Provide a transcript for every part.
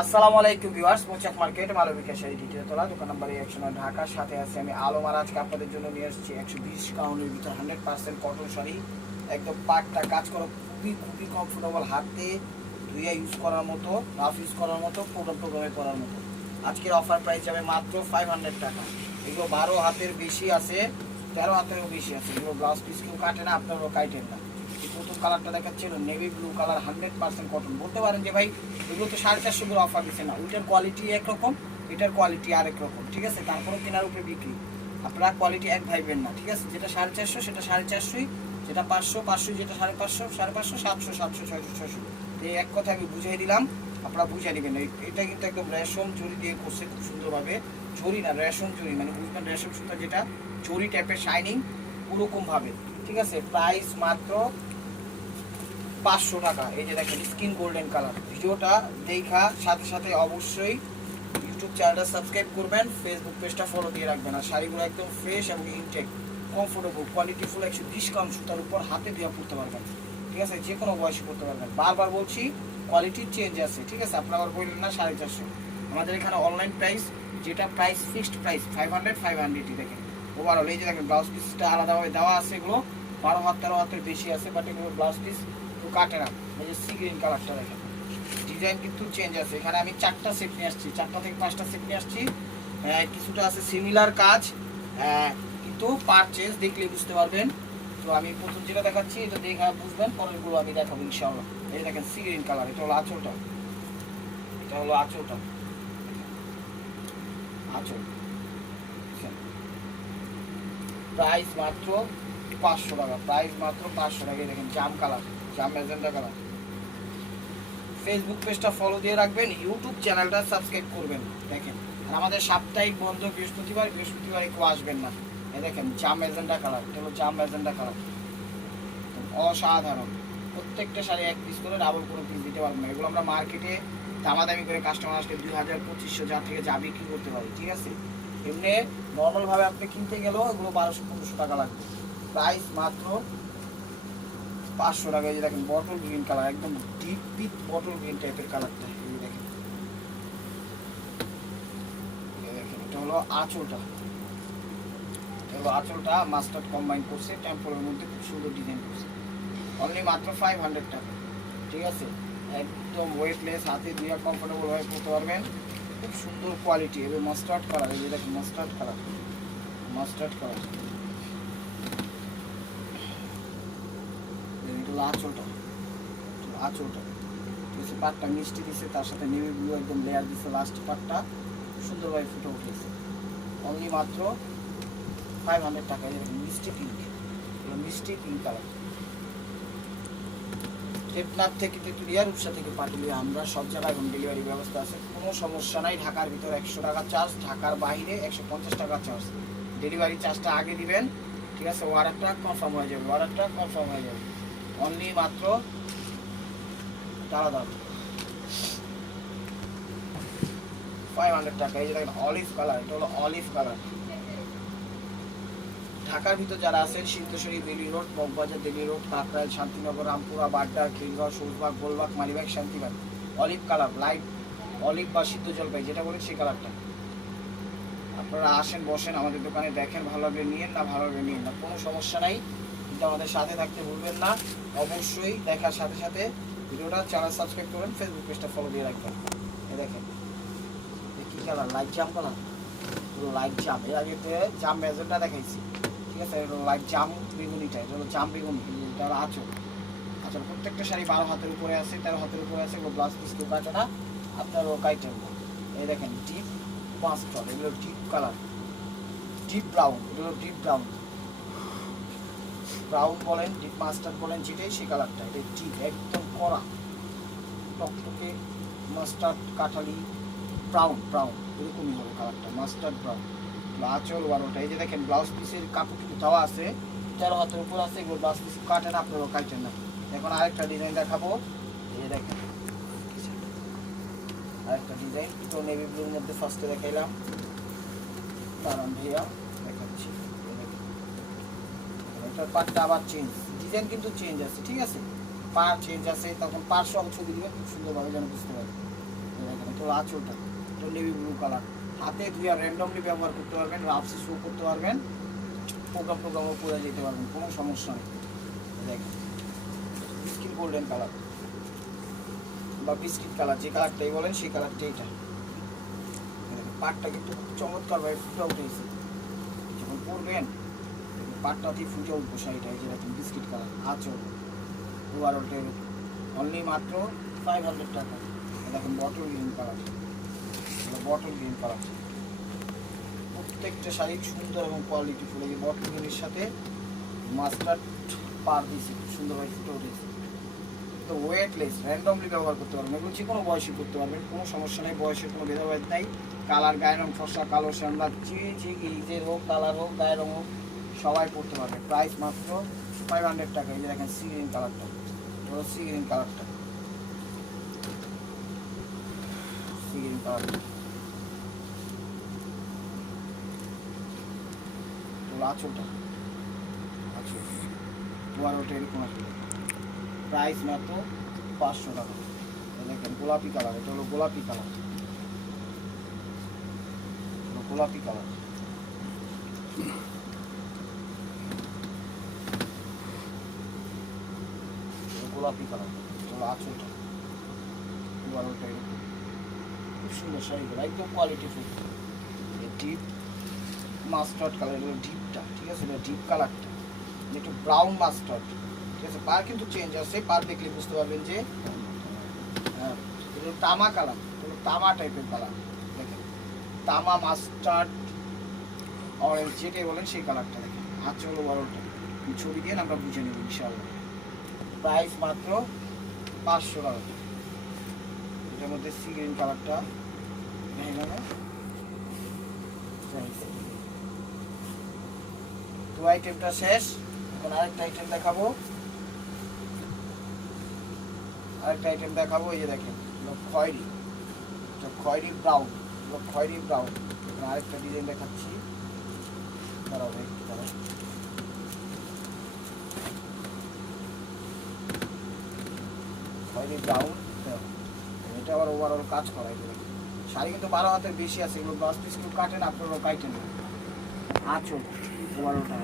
আসসালামু আলাইকুম ভিউয়ার্স, মোচাক মার্কেট মালবিকা শাড়ি দ্বিতীয় তলা, দোকান নম্বর 109, ঢাকার সাথে আছে আমি আলম। আর আজকে আপনাদের জন্য নিয়ে এসেছি 120 কাউন্টের ভিতর 100% কটন শাড়ি, একদম পাটটা কাজ করা, খুবই খুবই কমফোর্টেবল, হাতে ধুইয়া ইউজ করার মতো, রাফ ইউজ করার মতো, প্রোগ্রামে পরার মতো। আজকের অফার প্রাইস যাবে মাত্র 500 টাকা। এগুলো 12 হাতের বেশি আছে, 13 হাতেরও বেশি আছে। এগুলো ব্লাউজ পিস কেউ কাটে না, আপনারাও কাটেন না। প্রথম কালারটা দেখাচ্ছিল নেভি ব্লু কালার, 100% কটন। বলতে পারেন যে ভাই এগুলো তো 450 করে অফার দিচ্ছে না, ওইটার কোয়ালিটি একরকম, এটার কোয়ালিটি আরেক রকম, ঠিক আছে? তারপরে কেনার উপরে বিক্রি, আপনারা কোয়ালিটি এক ভাইবেন না, ঠিক আছে? যেটা 450 সেটা 450, যেটা 500 500, যেটা 550 550, 700 700, 600 600। এই এক কথা আমি বুঝাই দিলাম, আপনারা বুঝে নেবেন। এটা কিন্তু একদম রেশম জরি দিয়ে করছে খুব সুন্দরভাবে। জরি না, রেশম জরি, মানে বুঝবেন রেশম সুতা যেটা জরি টাইপের শাইনিং, ওরকমভাবে, ঠিক আছে? প্রাইস মাত্র 500 টাকা। এই যে দেখেন স্কিন গোল্ডেন কালার। ভিডিওটা দেখা সাথে সাথে অবশ্যই ইউটিউব চ্যানেলটা সাবস্ক্রাইব করবেন, ফেসবুক পেজটা ফলো দিয়ে রাখবেন। আর শাড়িগুলো একদম ফ্রেশ এবং ইনটেক, কমফোর্টেবল, কোয়ালিটিফুল, 120 গ্রাম সুতার উপর হাতে দিয়ে পড়তে পারবেন, ঠিক আছে? যে কোনো বয়সে পড়তে পারবেন। বারবার বলছি কোয়ালিটির চেঞ্জ আছে, ঠিক আছে? আপনারা আবার বললেন না 450। আমাদের এখানে অনলাইন প্রাইস, যেটা প্রাইস ফিক্সড প্রাইস 500 দেখেন। ওভারঅল এই যে দেখেন ব্লাউজ পিসটা আলাদাভাবে দেওয়া আছে, এগুলো 12 হাত 13 হাতের বেশি আছে, বাট এগুলো ব্লাউজ পিস কাটে না। এই যে সি গ্রিন কালারটা দেখেন, ডিজাইন কিন্তু চেঞ্জ আছে। এখানে আমি 4টা সেট নিয়ে আসছি, 4টা থেকে 5টা সেট নিয়ে আসছি। কিছুটা আছে সিমিলার কাজ, কিন্তু পারচেজ দেখলে বুঝতে পারবেন। তো আমি প্রথম যেটা দেখাচ্ছি এটা দেখে বুঝবেন, পরেরগুলো আমি দেখাবো ইনশাআল্লাহ। এই দেখেন সি গ্রিন কালার, এটা হলো আঁচলটা, এটা হলো আঁচলটা, আঁচল। প্রাইস মাত্র 500 টাকা, প্রাইস মাত্র 500 টাকা। দেখেন জাম কালার, জাম ম্যাজেন্টা কালার। ফেসবুক পেজটা ফলো দিয়ে রাখবেন, ইউটিউব চ্যানেলটা সাবস্ক্রাইব করবেন। দেখেন আর আমাদের সাপ্তাহিক বন্ধ বৃহস্পতিবার, বৃহস্পতিবার কেউ আসবেন না। এই দেখেন জাম ম্যাজেন্টা কালার, এটা হলো জাম ম্যাজেন্টা কালার, অসাধারণ। প্রত্যেকটা শাড়ি এক পিস করে, ডাবল করে পিস দিতে পারবেন না। এগুলো আমরা মার্কেটে দামাদামি করে কাস্টমার আসলে 2000 2500 যা থেকে যা বিক্রি করতে পারি, ঠিক আছে? এমনি নর্মালভাবে আপনি কিনতে গেলেও এগুলো 1200 1500 টাকা লাগবে। প্রাইস মাত্র 500 টাকা। এই যে দেখেন বটল গ্রিন কালার, একদম ডিপ পিট বটল গ্রিন টাইপের কালারটা। এই যে দেখেন, এটা হলো আঁচলটা, এটা হলো আঁচলটা মাস্টার্ড কম্বাইন করছে, টেম্পলের মধ্যে খুব সুন্দর ডিজাইন করছে। অনলি মাত্র 500 টাকা, ঠিক আছে? একদম ওয়েটলেস, হাতে দুইয়া কমফোর্টেবল হয়ে পড়তে পারবেন। খুব সুন্দর কোয়ালিটি। এবার মাস্টার্ড কালার, এই যে দেখেন মাস্টার্ড কালার, মাস্টার্ড কালার। এটা হলো আঁচলটা, আঁচলটা দিচ্ছে, পাটটা মিষ্টি দিচ্ছে, তার সাথে নেভি ব্লু একদম লেয়ার দিচ্ছে, লাস্ট পাটটা সুন্দরভাবে ফুটে উঠেছে। অনলি মাত্র 500 টাকা। এই দেখেন মিষ্টি পিঙ্ক, মিষ্টি পিঙ্ক কালার। টেকনাফ থেকে তেঁতুলিয়া, রূপসা থেকে পাটুলিয়া, আমরা সব জায়গায় হোম ডেলিভারি ব্যবস্থা আছে, কোনো সমস্যা নাই। ঢাকার ভিতরে 100 টাকা চার্জ, ঢাকার বাইরে 150 টাকা চার্জ। ডেলিভারি চার্জটা আগে দিবেন, ঠিক আছে? অর্ডারটা কনফার্ম হয়ে যাবে, অর্ডারটা কনফার্ম হয়ে যাবে। অনলি মাত্র দাঁড়া 500 টাকা। এই যে দেখেন অলিভ কালার, এটা হলো অলিভ কালার। ঢাকার ভিতর যারা আছেন, সিদ্ধেশ্বরী, বেলি রোড, মগবাজার, দেলি road, Kakrail, Shantinagar, Rampura, Badda, Khilgaon, Sabujbagh, Golbagh, Malibagh, Shantibagh, olive colour, light olive বা সিদ্ধ জলপাই যেটা বলেন সেই কালারটা। আপনারা আসেন, বসেন আমাদের দোকানে, দেখেন, ভালো লাগলে নিয়েন, না ভালো লাগলে নিয়েন না, কোনো সমস্যা নাই। কিন্তু আমাদের সাথে থাকতে ভুলবেন না। অবশ্যই দেখার সাথে সাথে ভিডিওটা চ্যানেল সাবস্ক্রাইব করবেন, ফেসবুক পেজটা ফলো দিয়ে রাখবেন। এই দেখেন কি কালার, লাইট জাম কালার, লাইট জাম। এর আগে জাম ম্যাজেন্টা দেখাইছি, ঠিক আছে? এটা লাইট জাম বেগুনিটা, এটা হলো জাম বেগুনি। এটা হলো আঁচল। আঁচল প্রত্যেকটা শাড়ি 12 হাতের উপরে আছে, 13 হাতের উপরে আছে। এগুলো ব্লাউজ পিস কেউ কাটে না, আপনারও কাইটেন না। এই দেখেন ডিপ মাস্টার্ড, এগুলো ডিপ কালার, ডিপ ব্রাউন, এগুলো ডিপ ব্রাউন, ব্রাউন বলেন, ডিপ মাস্টার্ড বলেন, যেটাই সেই কালারটা। এটা ডিপ একদম কড়া টকটকে মাস্টার্ড, কাঠালি, ব্রাউন ব্রাউন, এরকমই হবে কালারটা, মাস্টার্ড ব্রাউন। আঁচল 12টা। এই যে দেখেন ব্লাউজ পিসের কাপড় কিন্তু দেওয়া আছে, 13 হাতের উপর আছে। এগুলো ব্লাউজ পিস কাটে না, আপনারাও কাটেন না। এখন আরেকটা ডিজাইন দেখাবো। এই দেখেন আরেকটা ডিজাইন, তো নেভি ব্লুর মধ্যে ফার্স্টে দেখাইলাম, কারণ ভাইয়া দেখাচ্ছি। এটার পাটটা আবার চেঞ্জ, ডিজাইন কিন্তু চেঞ্জ আছে, ঠিক আছে? পার চেঞ্জ আছে, তখন পার সহ ছবি দিবেন খুব সুন্দরভাবে যেন বুঝতে পারবেন। দেখেন এটা আঁচলটা, এটা নেভি ব্লু কালার। হাতে ধুয়ে র্যান্ডমলি ব্যবহার করতে পারবেন, রাফসি শো করতে পারবেন, প্রোগ্রামও করে যেতে পারবেন, কোনো সমস্যা নেই। দেখেন বিস্কিট গোল্ডেন কালার বা বিস্কিট কালার, যে কালারটাই বলেন সেই কালারটা এটা। পাটটা কিন্তু খুব চমৎকারভাবে ফুটে উঠেছে, যখন পরবেন পাটটাতেই ফুটে উঠবো শাড়িটা। এই যে দেখেন বিস্কিট কালার আঁচল, ওভারঅলটা অনলি মাত্র 500 টাকা। দেখেন bottle green colour, bottle green colour, প্রত্যেকটা শাড়ি সুন্দর এবং কোয়ালিটি ফুল। এই বটল গ্রিনের সাথে মাস্টার্ড পার দিয়েছে, খুব সুন্দরভাবে ফুটে উঠেছে। তো ওয়েটলেস, র্যান্ডমলি ব্যবহার করতে পারবেন, এগুলো যে কোনো বয়সে করতে পারবেন, কোনো সমস্যা নেই, বয়সের কোনো ভেদাভেদ নাই। কালার, গায়ের রং, ফর্সা, কালো, শ্যামলা, যে গিজের হোক, কালার হোক, গায়ের রং হোক, সবাই পড়তে পারবে। প্রাইস মাত্র 500 টাকা। এই যে দেখেন সি গ্রিন কালারটা, সি গ্রিন কালারটা, সি গ্রিন কালারটা আঁচলটা, আঁচল ওটা এরকম আসবে। প্রাইস মাত্র 500 টাকা। দেখেন গোলাপি কালার, এটা হলো গোলাপি কালার, গোলাপি কালার, গোলাপি কালার, এটা হলো আঁচলটা, ওটা এরকম খুব সুন্দর শাড়িগুলো, একদম quality full. Deep mustard colour, এগুলো ডিপটা, ঠিক আছে, এটা ডিপ কালারটা, একটু ব্রাউন মাস্টার্ড, ঠিক আছে। পার কিন্তু চেঞ্জ আছে, পার দেখলে বুঝতে পারবেন যে এগুলো তামা কালার, এগুলো তামা টাইপের কালার। দেখেন তামা মাস্টার্ড অরেঞ্জ, যেটাই বলেন সেই কালারটা। দেখেন আঁচল বড়টা ছবি দিয়ে আমরা বুঝে নেব ইনশাআল্লাহ। প্রাইস মাত্র 500 টাকা। এটার মধ্যে সি গ্রিন কালারটা তো আইটেমটা শেষ। এখন আরেকটা আইটেম দেখাবো, এই যে দেখেন খয়েরি, খয়েরি ব্রাউন, খয়েরি ব্রাউন। আরেকটা ডিজাইন দেখাচ্ছি, খয়েরি ব্রাউন, এটা আবার ওভারঅল কাজ করা। শাড়ি কিন্তু 12 হাতের বেশি আছে, এগুলো 10 পিস কেউ কাটেন, আপনারাও কাটেন না। আঁচল ওভারঅলটা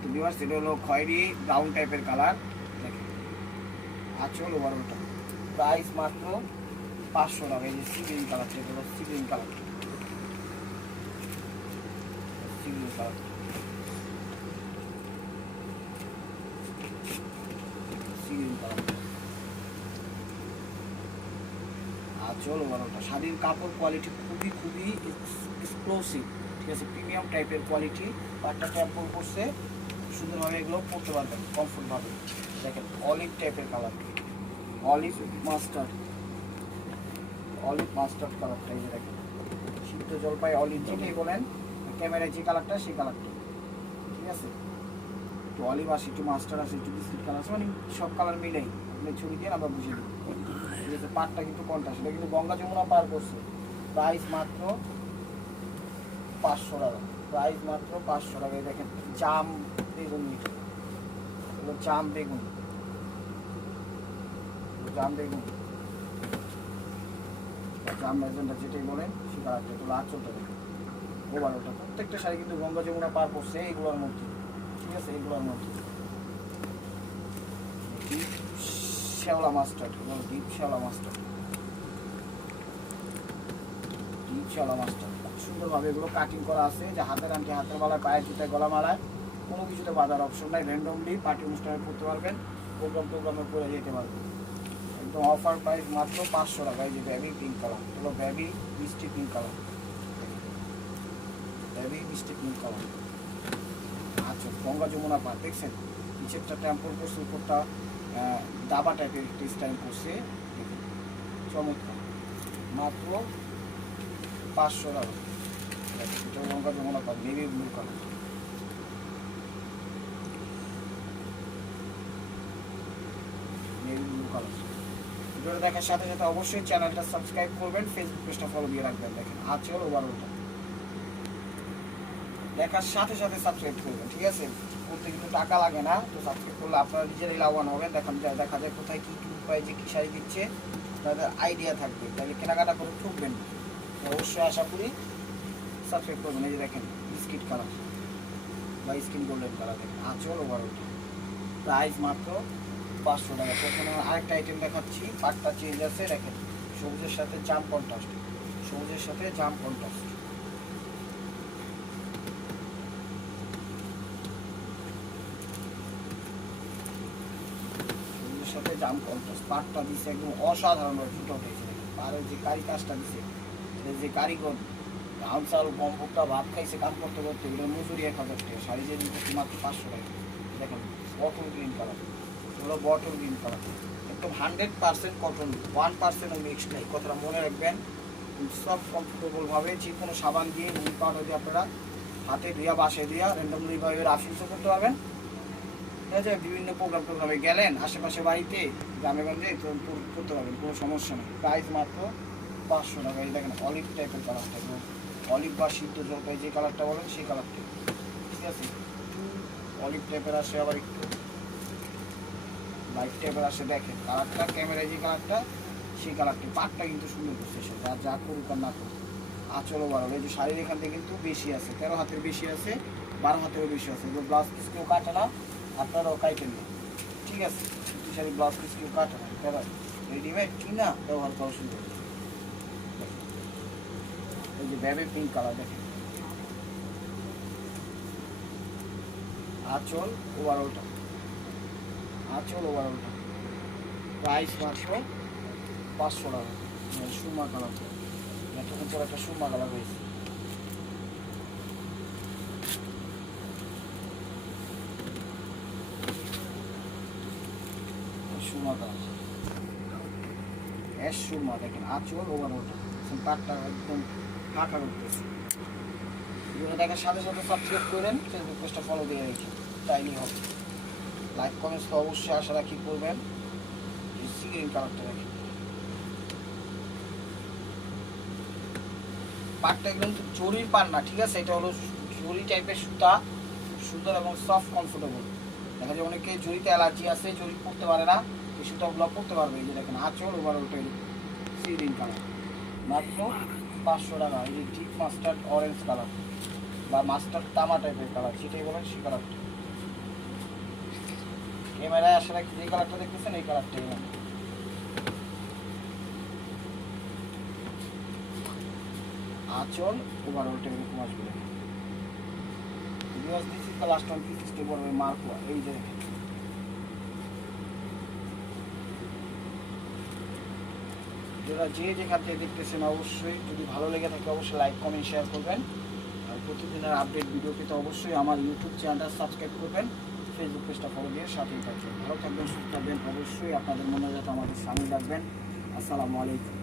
তো ভিউয়ার্স, এটা হলো খয়েরি ব্রাউন টাইপের কালার। দেখেন আঁচল ওভারঅলটা। প্রাইস মাত্র 500 টাকা। এই যে সি গ্রিন কালারটা, এটা হলো sea green colour, sea green colour, sea green colour আঁচল ওভারঅলটা। শাড়ির কাপড় কোয়ালিটি খুবই এক্সক্লুসিভ, ঠিক আছে, প্রিমিয়াম টাইপের কোয়ালিটি। পাটটা ট্যাম্পল করছে সুন্দরভাবে, এগুলো পরতে পারবেন কমফোর্টভাবে। দেখেন অলিভ টাইপের colour, olive mustard, olive mustard কালারটা। এই যে দেখেন সিদ্ধ জলপাই অলিভ, যেটাই বলেন ক্যামেরায় যে কালারটা সেই কালারটা, ঠিক আছে। একটু অলিভ আসে, একটু মাস্টার্ড আসে, একটু বিস্কিট কালার আছে, মানে সব কালার মিলেই আপনি ছবি দিয়ে আমরা বুঝে দিই। ঠিক আছে, পাটটা কিন্তু কোনটা, সেটা কিন্তু গঙ্গা যমুনা পার করছে। প্রাইস মাত্র 500 টাকা। প্রাইস মাত্র 500 টাকা। দেখেন জাম বেগুন, এগুলো জাম বেগুন, জাম বেগুন, জাম ম্যাজেন্টা, যেটাই বলেন সে কালারটা। এগুলো আঁচলটা দেখেন ওভারঅলটা। প্রত্যেকটা শাড়ি কিন্তু গঙ্গা যমুনা পার করছে এগুলোর মধ্যে, ঠিক আছে, এগুলোর মধ্যে। ডিপ শ্যাওলা মাস্টার্ড, ডিপ শ্যাওলা মাস্টার্ড, ডিপ শ্যাওলা মাস্টার্ড। সুন্দরভাবে এগুলো কাটিং করা আছে, যে হাতের আনটি, হাতের মালায়, পায়ের জুতায়, গলা মালায়, কোনো কিছুতে বাঁধার অপশন নাই। র্যান্ডমলি পার্টি অনুষ্ঠানে পড়তে পারবেন, প্রোগ্রামে পরে যেতে পারবেন। একদম অফার প্রাইস মাত্র 500 টাকা। এই যে বেবি পিঙ্ক কালার, হলো বেবি মিষ্টি পিঙ্ক কালার, বেবি মিষ্টি পিঙ্ক কালার। আচ্ছা, গঙ্গা যমুনা পার দেখছেন, নিচেরটা টেম্পল করছে, উপরটা দাবা টাইপের ডিজাইন করছে, চমৎকার। মাত্র 500 টাকা। এটা গঙ্গা যমুনা পার, navy blue colour, navy blue colour. ভিডিওটা দেখার সাথে সাথে অবশ্যই চ্যানেলটা সাবস্ক্রাইব করবেন, ফেসবুক পেজটা ফলো দিয়ে রাখবেন। দেখেন আঁচল ওভারঅলটা দেখার সাথে সাথে সাবস্ক্রাইব করবেন, ঠিক আছে। করতে কিন্তু টাকা লাগে না, তো সাবস্ক্রাইব করলে আপনারা নিজেরাই লাভবান হবেন। দেখা যায় কোথায় কী উপায় যে কী শাড়ি দিচ্ছে আপনাদের আইডিয়া থাকবে, তাহলে কেনাকাটা করে ঠকবেন না। অবশ্যই আশা করি সাবস্ক্রাইব করবেন। এই যে দেখেন বিস্কিট কালার বা স্কিন গোল্ডেন কালার, দেখেন আঁচল ওভারঅলটা প্রাইস মাত্র 500 টাকা। প্রথমে আরেকটা আইটেম দেখাচ্ছি, পাটটা চেঞ্জ আছে, দেখেন সবুজের সাথে জাম কন্ট্রাস্ট, সবুজের সাথে জাম কন্ট্রাস্ট, সবুজের সাথে জাম কন্ট্রাস্ট। পাটটা দিছে একদম অসাধারণভাবে ফুটে উঠেছে, দেখেন পাড়ের যে কারি কাজটা দিছে, যে কারিগর ধান চাল গম ভুট্টা ভাত খাইছে কাজ করতে করতে, এগুলোর মজুরি 1000 টাকা, শাড়ি যে দিচ্ছে মাত্র 500 টাকা। দেখেন বটল গ্রিন কালার, এগুলো বটল গ্রিন কালার, একদম 100% কটন, 1%ও মিক্সড নেই, কথাটা মনে রাখবেন। সব কমফোর্টেবলভাবে যে কোনো সাবান দিয়ে মুড়ি পাউডার দিয়ে আপনারা হাতে ধুয়া বাসায় ধুয়া র্যান্ডমলিভাবে রাফ ইউজও করতে পারবেন। ঠিক আছে, বিভিন্ন প্রোগ্রামে গেলেন আশেপাশে বাড়িতে গ্রামে গঞ্জে করতে পারবেন, কোনো সমস্যা নেই। প্রাইস মাত্র 500 টাকা। এই দেখেন অলিভ টাইপের কালারটা, অলিভ বা সিদ্ধ জলপাই যে কালারটা বলেন সেই কালারটা, ঠিক আছে। অলিভ টাইপের আসে, আবার একটু লাইট টাইপের আসে, দেখেন কালারটা ক্যামেরায় যে কালারটা সেই কালারটা। পাটটা কিন্তু সুন্দর করছে সে, যা যা করুক আর না করুক। আঁচলও বাড়ালো, এই যে শাড়ির এখান থেকে কিন্তু বেশি আছে, 13 হাতের বেশি আছে, 12 হাতেরও বেশি আছে। এগুলো ব্লাউজ পিস কেউ কাটে না, আপনারাও কাটেন না, ঠিক আছে। শাড়ি ব্লাউজ পিস কেউ কাটে না, তারা রেডিমেড কিনা ব্যবহার করা সুন্দর। এই যে বেবি পিঙ্ক কালার, দেখেন আঁচল ওভারঅলটা, আঁচল ওভারঅলটা প্রাইস মাত্র 500 টাকা। সুরমা কালার, এতক্ষণ পর একটা সুরমা কালার হয়েছে, সুরমা কালার, অ্যাশ সুরমা। দেখেন আঁচল ওভারঅলটা, পাটটা একদম ফাঁকা করতেছে। এগুলো দেখার সাথে সাথে সাবস্ক্রাইব করেন, ফেসবুক পেজটা ফলো দিয়ে রেখে, তাইলেই হবে। লাইক কমেন্টস তো অবশ্যই আশা রাখি করবেন। সি গ্রিন কালারটা দেখেন, পাটটা একদম জরির পান না, ঠিক আছে, এটা হলো জরি টাইপের সুতা, সুন্দর এবং সফট কমফোর্টেবল। দেখা যায় অনেকে জরিতে অ্যালার্জি আছে, জরি পড়তে পারে না, এই সুতাগুলো পড়তে পারবে। এই যে দেখেন আঁচল ওভারঅলটা সি গ্রিন কালার, মাত্র 500 টাকা। এই যে ডিপ মাস্টার্ড অরেঞ্জ কালার বা মাস্টার্ড তামা টাইপের কালার, সেটাই বলেন সেই কালারটা। ক্যামেরায় আসলে যে কালারটা দেখতেছেন এই কালারটাই নেন। আঁচল ওভারঅলটা এরকম আসবে। This is the last one piece stay করবে মার্ক। এই যে যারা যে যেখান থেকে দেখতেছেন অবশ্যই যদি ভালো লেগে থাকে অবশ্যই লাইক কমেন্ট শেয়ার করবেন। আর প্রতিদিনের আপডেট ভিডিও পেতে অবশ্যই আমার ইউটিউব চ্যানেলটা সাবস্ক্রাইব করবেন, ফেসবুক পেজটা ফলো দিয়ে সাথেই থাকবেন। ভালো থাকবেন, সুস্থ থাকবেন, অবশ্যই আপনাদের মনে যাতে আমাদের সামনে রাখবেন। আসসালামু আলাইকুম।